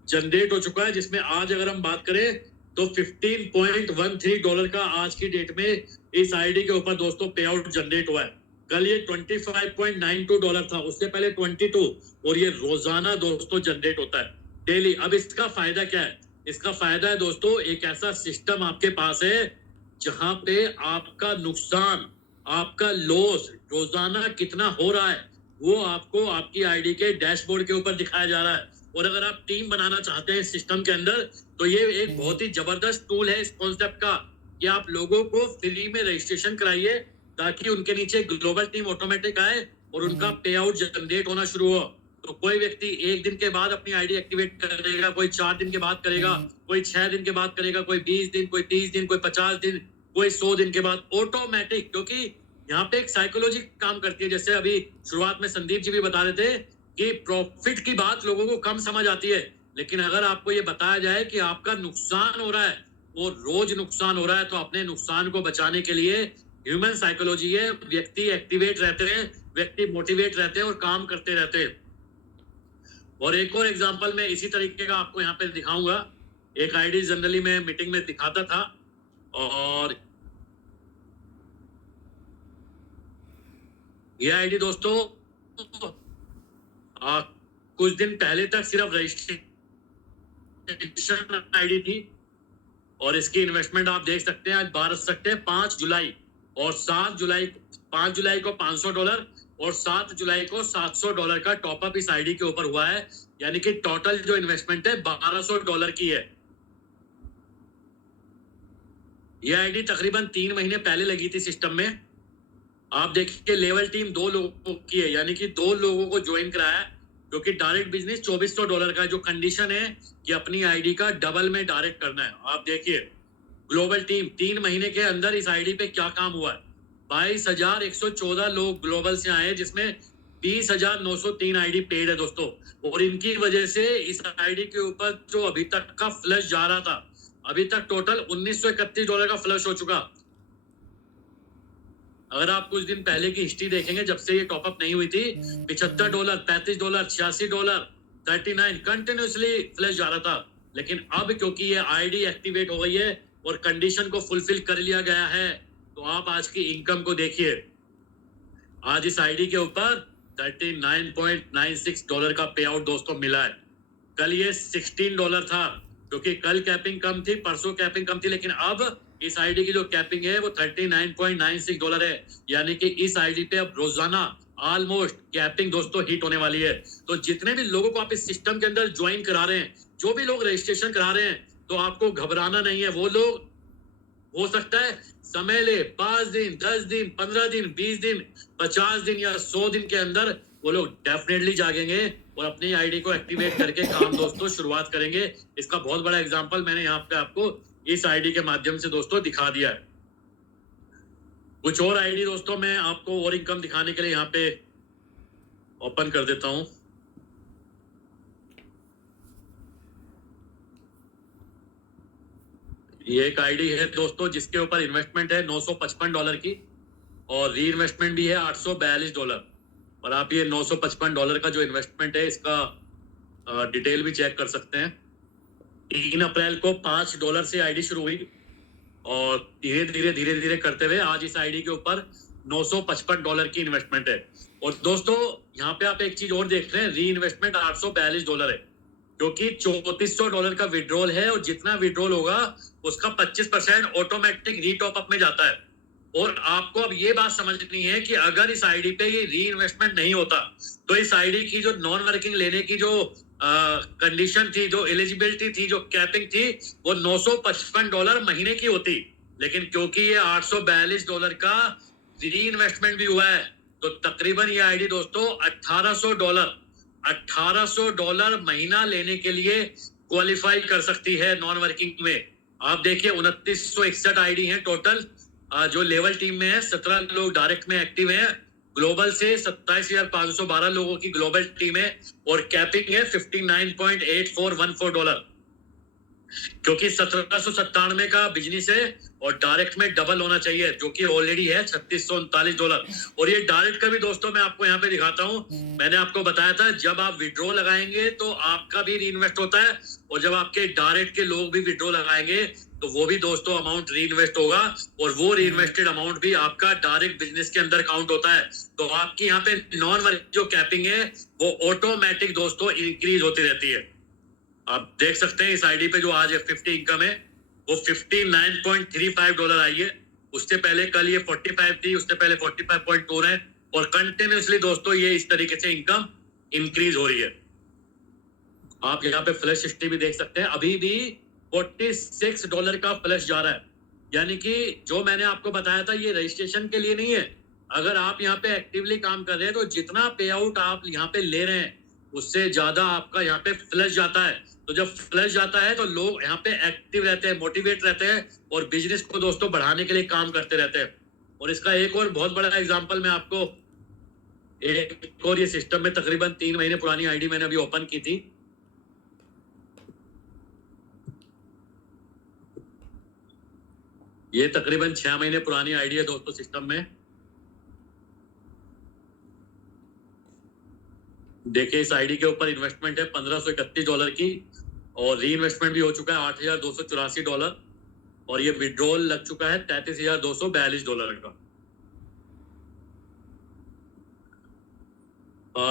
जनरेट हो चुका है, जिसमें आज अगर हम बात करें तो $15.13 का आज की डेट में इस आईडी के ऊपर दोस्तों पे आउट जनरेट हुआ है। कल ये $25.92 था, उससे पहले 22, और ये रोजाना दोस्तों जनरेट होता है डेली। अब इसका फायदा क्या है? इसका फायदा है दोस्तों एक ऐसा सिस्टम आपके पास है जहां पे आपका नुकसान, आपका लॉस रोजाना कितना हो रहा है वो आपको आपकी आईडी के डैशबोर्ड के ऊपर दिखाया जा रहा है। और अगर आप टीम बनाना चाहते हैं इस सिस्टम के अंदर तो ये एक बहुत ही जबरदस्त टूल है इस कॉन्सेप्ट का, कि आप लोगों को फ्री में रजिस्ट्रेशन कराइए ताकि उनके नीचे ग्लोबल टीम ऑटोमेटिक आए और उनका पे आउट जनरेट होना शुरू हो। तो कोई व्यक्ति 1 दिन के बाद अपनी आईडी एक्टिवेट करेगा, कोई 4 दिन के बाद करेगा, कोई 6 दिन के बाद करेगा, कोई 20 दिन, कोई 30 दिन, कोई 50 दिन, कोई 100 दिन के बाद ऑटोमेटिक। क्योंकि यहाँ पे एक साइकोलॉजी काम करती है। जैसे अभी शुरुआत में संदीप जी भी बता रहे थे कि प्रॉफिट की बात लोगों को कम समझ आती है, लेकिन अगर आपको ये बताया जाए कि आपका नुकसान हो रहा है, वो रोज नुकसान हो रहा है, तो अपने नुकसान को बचाने के लिए ह्यूमन साइकोलॉजी है, व्यक्ति एक्टिवेट रहते हैं, व्यक्ति मोटिवेट रहते हैं और काम करते रहते हैं। और एक और एग्जांपल मैं इसी तरीके का आपको यहाँ पे दिखाऊंगा। एक आईडी जनरली मैं मीटिंग में दिखाता था, और ये आईडी दोस्तों कुछ दिन पहले तक सिर्फ रजिस्ट्रेशन आईडी थी, और इसकी इन्वेस्टमेंट आप देख सकते हैं। आज 5 जुलाई और 5 जुलाई को $500 और 7 जुलाई को $700 का टॉपअप इस आईडी के ऊपर हुआ है, यानी कि टोटल जो इन्वेस्टमेंट है $1200 की है। यह आईडी तकरीबन 3 महीने पहले लगी थी सिस्टम में। आप देखिए लेवल टीम 2 लोगों की है, यानी कि 2 लोगों को ज्वाइन कराया, क्योंकि डायरेक्ट बिजनेस $2400 का जो कंडीशन है कि अपनी आईडी का डबल में डायरेक्ट करना है। आप देखिए ग्लोबल टीम 3 महीने के अंदर इस आईडी पे क्या काम हुआ है। 22,114 लोग ग्लोबल से आए, जिसमें 20,903 आईडी पेड है दोस्तों। और इनकी वजह से इस आईडी के ऊपर जो अभी तक का फ्लश जा रहा था, अभी तक टोटल $1931 का फ्लश हो चुका। अगर आप कुछ दिन पहले की हिस्ट्री देखेंगे, जब से ये टॉपअप नहीं हुई थी, $75, $35, $86, 39 कंटिन्यूसली फ्लश जा रहा था। लेकिन अब क्योंकि ये आईडी एक्टिवेट हो गई है और कंडीशन को फुलफिल कर लिया गया है, तो आप आज की इनकम को देखिए। आज इस आईडी के ऊपर $39.96 का पे आउट दोस्तों मिला है। कल ये $16 था, क्योंकि कल कैपिंग कम थी, परसों कैपिंग कम थी, लेकिन अब इस आईडी की जो कैपिंग है वो $39.96 है। यानी कि इस आईडी पे अब रोजाना ऑलमोस्ट कैपिंग दोस्तों हिट होने वाली है। तो जितने भी लोगों को आप इस सिस्टम के अंदर ज्वाइन करा रहे हैं, जो भी लोग रजिस्ट्रेशन करा रहे हैं, तो आपको घबराना नहीं है। वो लोग हो सकता है समय ले 5 दिन, 10 दिन, 15 दिन, 20 दिन, 50 दिन या 100 दिन के अंदर वो लोग डेफिनेटली जागेंगे और अपनी आईडी को एक्टिवेट करके काम दोस्तों शुरुआत करेंगे। इसका बहुत बड़ा एग्जांपल मैंने यहाँ पे आपको इस आईडी के माध्यम से दोस्तों दिखा दिया है। कुछ और आईडी दोस्तों मैं आपको और इनकम दिखाने के लिए यहाँ पे ओपन कर देता हूँ। ये एक आईडी है दोस्तों जिसके ऊपर इन्वेस्टमेंट है $955 की और री इन्वेस्टमेंट भी है $842। और आप ये $955 का जो इन्वेस्टमेंट है, इसका डिटेल भी चेक कर सकते हैं। 3 अप्रैल को $5 से आईडी शुरू हुई और धीरे धीरे करते हुए आज इस आईडी के ऊपर $955 की इन्वेस्टमेंट है। और दोस्तों यहाँ पे आप एक चीज और देख रहे हैं, री इन्वेस्टमेंट $842 है, क्योंकि $3400 का विड्रॉल है और जितना विड्रॉल होगा उसका 25% ऑटोमेटिक रीटॉप अप में जाता है। और आपको अब ये बात समझनी है कि अगर इस आईडी पे ये री इन्वेस्टमेंट नहीं होता, तो इस आईडी की जो नॉन वर्किंग लेने की जो कंडीशन थी, जो एलिजिबिलिटी थी, जो कैपिंग थी, वो $955 महीने की होती। लेकिन क्योंकि ये $842 का री इन्वेस्टमेंट भी हुआ है, तो तकरीबन ये आईडी दोस्तों $1,800 महीना लेने के लिए क्वालिफाई कर सकती है नॉन वर्किंग में। आप देखिए 2961 आईडी है टोटल जो लेवल टीम में है। 17 लोग डायरेक्ट में एक्टिव हैं। ग्लोबल से 27,512 लोगों की ग्लोबल टीम है और कैपिंग है $59.8414। क्योंकि 1797 का बिजनेस है और डायरेक्ट में डबल होना चाहिए, जो कि ऑलरेडी है $3639। और ये डायरेक्ट का भी दोस्तों मैं आपको यहाँ पे दिखाता हूँ। मैंने आपको बताया था जब आप विड्रॉ लगाएंगे तो आपका भी रीइन्वेस्ट होता है, और जब आपके डायरेक्ट के लोग भी विड्रॉ लगाएंगे तो वो भी दोस्तों अमाउंट रीइन्वेस्ट होगा, और वो रीइन्वेस्टेड अमाउंट भी आपका डायरेक्ट बिजनेस के अंदर काउंट होता है। तो आपकी यहाँ पे नॉन वर्क जो कैपिंग है वो ऑटोमेटिक दोस्तों इंक्रीज होती रहती है। आप देख सकते हैं इस आईडी पे जो आज F50 इनकम है वो $59.35 आई है। उससे पहले कल ये 45 थी, उससे पहले 45.2 है, और कंटिन्यूसली दोस्तों ये इस तरीके से इनकम इंक्रीज हो रही है। आप यहाँ पे फ्लैश हिस्ट्री भी देख सकते हैं, अभी भी $46 का फ्लैश जा रहा है। यानी कि जो मैंने आपको बताया था ये रजिस्ट्रेशन के लिए नहीं है। अगर आप यहाँ पे एक्टिवली काम कर रहे हैं तो जितना पे आउट आप यहाँ पे ले रहे हैं उससे ज्यादा आपका यहाँ पे फ्लश जाता है। तो जब फ्लश जाता है तो लोग यहाँ पे एक्टिव रहते हैं, मोटिवेट रहते हैं और बिजनेस को दोस्तों बढ़ाने के लिए काम करते रहते हैं। और इसका एक और बहुत बड़ा एग्जांपल मैं आपको, एक और ये सिस्टम में तकरीबन 3 महीने पुरानी आईडी मैंने अभी ओपन की थी। ये तकरीबन 6 महीने पुरानी आईडी है दोस्तों सिस्टम में। देखिए इस आईडी के ऊपर इन्वेस्टमेंट है $1531 की और री इन्वेस्टमेंट भी हो चुका है $8,284 और ये विड्रॉल लग चुका है $33,242 का।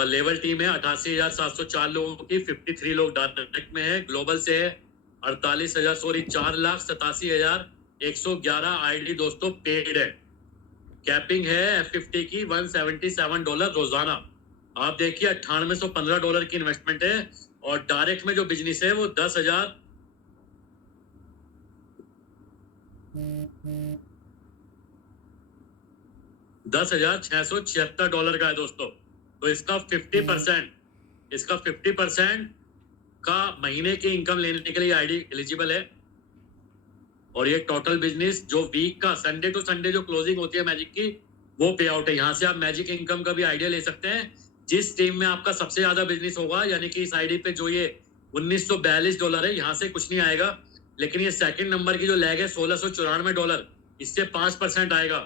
लेवल टीम है 88,704 लोगों की, 53 लोग डायरेक्ट में है, ग्लोबल से है 4,87,111 आईडी दोस्तों पेड है। कैपिंग है F50 की $177 रोजाना। आप देखिए $9815 की इन्वेस्टमेंट है और डायरेक्ट में जो बिजनेस है वो $10,676 का है दोस्तों। तो इसका 50% का महीने की इनकम लेने के लिए आईडी एलिजिबल है। और ये टोटल बिजनेस जो वीक का संडे टू संडे जो क्लोजिंग होती है मैजिक की, वो पे आउट है। यहाँ से आप मैजिक इनकम का भी आइडिया ले सकते हैं। जिस टीम में आपका सबसे ज्यादा बिजनेस होगा, यानी कि इस आईडी पे जो ये $1942 है, यहाँ से कुछ नहीं आएगा। लेकिन ये सेकंड नंबर की जो लैग है $1694, इससे 5% आएगा।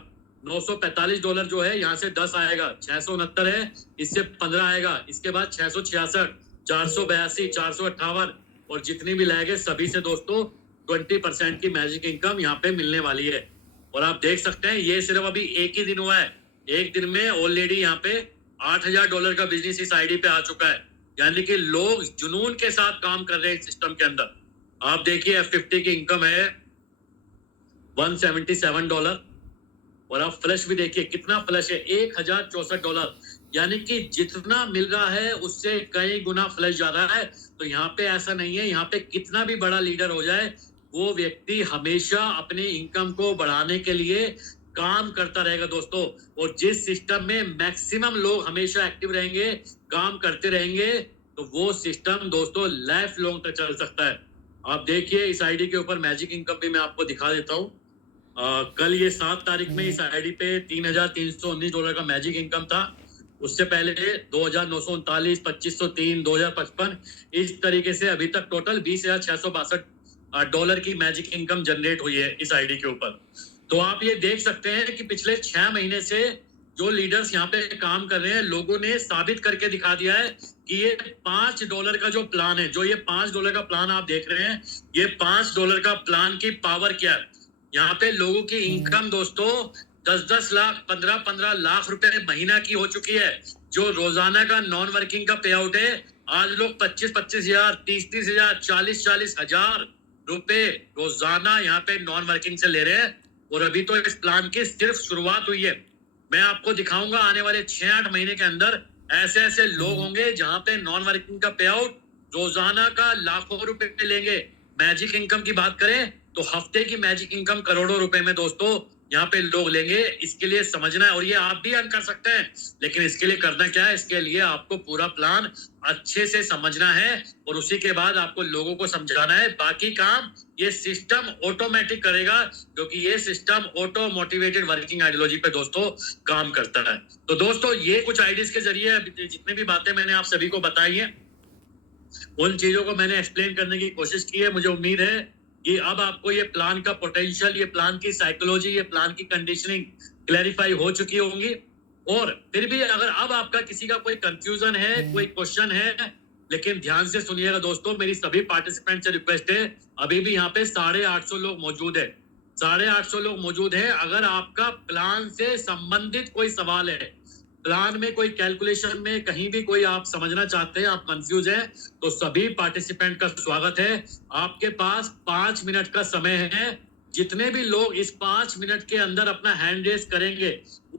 $945 जो है, यहाँ से 10 आएगा। 669 है, इससे 15 आएगा। इसके बाद 666, 482, 458 और जितनी भी लैग है सभी से दोस्तों 20% की मैजिक इनकम यहाँ पे मिलने वाली है। और आप देख सकते हैं ये सिर्फ अभी एक ही दिन हुआ है। एक दिन में ऑलरेडी यहाँ पे $8000 का बिजनेस इस आईडी पे आ चुका है। यानी कि लोग जुनून के साथ काम कर रहे हैं सिस्टम के अंदर। आप देखिए F50 की इनकम है $177 और आप फ्लश भी देखिए कितना फ्लश है, $1064। यानी कि जितना मिल रहा है उससे कई गुना फ्लश जा रहा है। तो यहाँ पे ऐसा नहीं है, यहाँ पे कितना भी बड़ा लीडर हो जाए, वो व्यक्ति हमेशा अपने इनकम को बढ़ाने के लिए काम करता रहेगा दोस्तों। और जिस सिस्टम में मैक्सिमम लोग हमेशा एक्टिव रहेंगे, काम करते रहेंगे, तो वो सिस्टम दोस्तों लाइफ लॉन्ग तक चल सकता है। आप देखिए इस आईडी के ऊपर मैजिक इनकम भी मैं आपको दिखा देता हूँ। कल ये 7 तारीख में इस आईडी पे $3319 का मैजिक इनकम था। उससे पहले 2939, 2503, 2055, इस तरीके से अभी तक टोटल $20,662 की मैजिक इनकम जनरेट हुई है इस आईडी के ऊपर। तो आप ये देख सकते हैं कि पिछले 6 महीने से जो लीडर्स यहाँ पे काम कर रहे हैं, लोगों ने साबित करके दिखा दिया है कि ये $5 का जो प्लान है, जो ये $5 का प्लान आप देख रहे हैं, ये $5 का प्लान की पावर क्या है। यहाँ पे लोगों की इनकम दोस्तों 10-10 लाख, 15-15 लाख रुपए महीना की हो चुकी है। जो रोजाना का नॉन वर्किंग का पे आउट है, आज लोग 25-25 हजार, 30-30 हजार, 40-40 हजार रुपए रोजाना यहाँ पे नॉन वर्किंग से ले रहे हैं। और अभी तो इस प्लान की सिर्फ शुरुआत हुई है। मैं आपको दिखाऊंगा आने वाले 6-8 महीने के अंदर ऐसे ऐसे लोग होंगे जहां पे नॉन वर्किंग का पे आउट रोजाना का लाखों रुपए लेंगे। मैजिक इनकम की बात करें तो हफ्ते की मैजिक इनकम करोड़ों रुपए में दोस्तों यहाँ पे लोग लेंगे। इसके लिए समझना है, और ये आप भी अर्न कर सकते हैं, लेकिन इसके लिए करना क्या है, इसके लिए आपको पूरा प्लान अच्छे से समझना है और उसी के बाद आपको लोगों को समझाना है। बाकी काम ये सिस्टम ऑटोमेटिक करेगा, क्योंकि ये system auto motivated working ideology पे दोस्तों काम करता है। तो दोस्तों ये कुछ आइडियाज के जरिए जितने भी बातें मैंने आप सभी को बताई है, उन चीजों को मैंने एक्सप्लेन करने की कोशिश की है। मुझे उम्मीद है कि अब आपको ये प्लान का पोटेंशियल, ये प्लान की साइकोलॉजी, ये प्लान की कंडीशनिंग क्लैरिफाई हो चुकी होंगी। और फिर भी अगर अब आपका किसी का कोई कंफ्यूजन है, कोई क्वेश्चन है, लेकिन ध्यान से सुनिएगा दोस्तों, मेरी सभी पार्टिसिपेंट से रिक्वेस्ट है, अभी भी यहाँ पे 850 लोग मौजूद है, 850 लोग मौजूद है। अगर आपका प्लान से संबंधित कोई सवाल है, प्लान में कोई कैलकुलेशन में कहीं भी कोई आप समझना चाहते हैं, आप कंफ्यूज हैं, तो सभी पार्टिसिपेंट का स्वागत है। आपके पास 5 मिनट का समय है। जितने भी लोग इस 5 मिनट के अंदर अपना हैंड रेस करेंगे,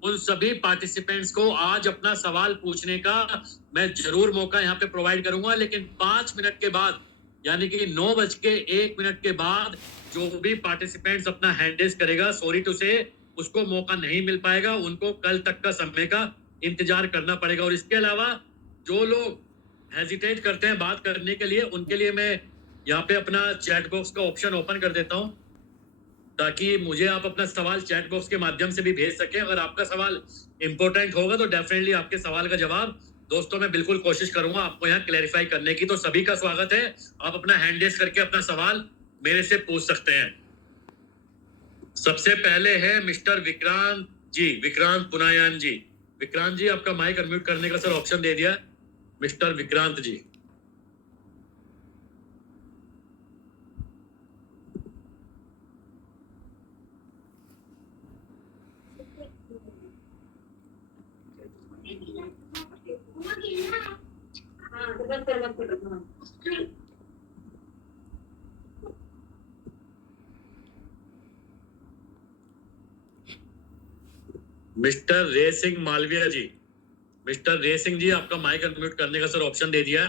उन सभी पार्टिसिपेंट्स को आज अपना सवाल पूछने का मैं जरूर मौका यहाँ पे प्रोवाइड करूंगा। लेकिन 5 मिनट के बाद, यानी कि 9:01 के बाद जो भी पार्टिसिपेंट्स अपना हैंड रेस करेगा, सॉरी टू से, उसको मौका नहीं मिल पाएगा। उनको कल तक का समय का इंतजार करना पड़ेगा। और इसके अलावा जो लोग हेजिटेट करते हैं बात करने के लिए, उनके लिए मैं यहाँ पे अपना चैट बॉक्स का ऑप्शन ओपन कर देता हूँ, ताकि मुझे आप अपना सवाल चैट बॉक्स के माध्यम से भी भेज सकें। अगर आपका सवाल इंपॉर्टेंट होगा तो डेफिनेटली आपके सवाल का जवाब दोस्तों मैं बिल्कुल कोशिश करूंगा आपको यहाँ क्लैरिफाई करने की। तो सभी का स्वागत है, आप अपना हैंड रेस करके अपना सवाल मेरे से पूछ सकते हैं। सबसे पहले है मिस्टर विक्रांत जी, विक्रांत पुनायान जी। विक्रांत जी, आपका माइक अनम्यूट करने का सर ऑप्शन दे दिया। मिस्टर विक्रांत जी, मिस्टर रे सिंह मालविया जी, मिस्टर रे सिंह जी, आपका माइक अनम्यूट करने का सर ऑप्शन दे दिया।